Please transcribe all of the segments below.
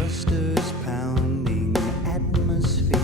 thrusters pounding atmosphere.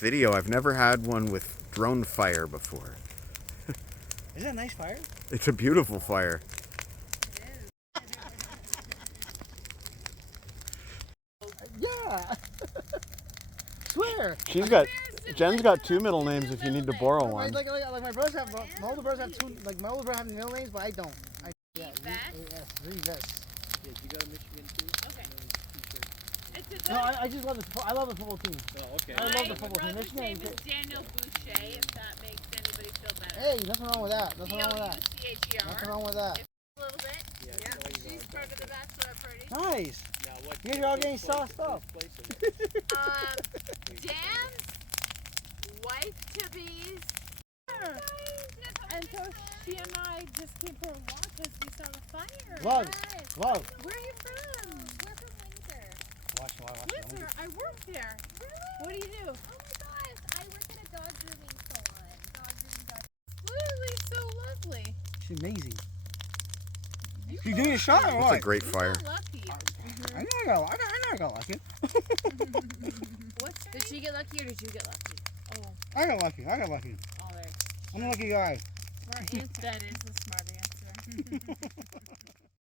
Video. I've never had one with drone fire before. Is that a nice fire? It's a beautiful fire. Yeah. Swear. Jen's got two middle names if you need to borrow one. Like my brothers have, my older brothers have two. Like my older brother have middle names, but I don't. Yeah, Revis. Yeah, you got a Michigan too? Okay. No, I just love the. I love the football team. Oh, okay. I love the football team. My brother's name Michigan. is Daniel Boucher, if that makes anybody feel better. Hey, nothing wrong with that. Nothing wrong with that. B-O-U-C-H-E-R. Nothing wrong with that. A little bit. Yeah. She's part of the bachelor party. Nice. Now, what? You guys are all getting sauced up. Dan's wife-to-be's. And so she and I just came for a walk because we saw the fire. Love. Love. Where are you from? We're from Windsor. Windsor. I work there. Really? What do you do? Oh my gosh, I work at a dog grooming salon. Dog grooming. Lily's so lovely. She's amazing. You doing a shot or what? It's a great fire. You're lucky. I know I got lucky. What's Did she get lucky or did you get lucky? Oh, I got lucky. Oh, there. I'm a lucky guy. that is a smart answer.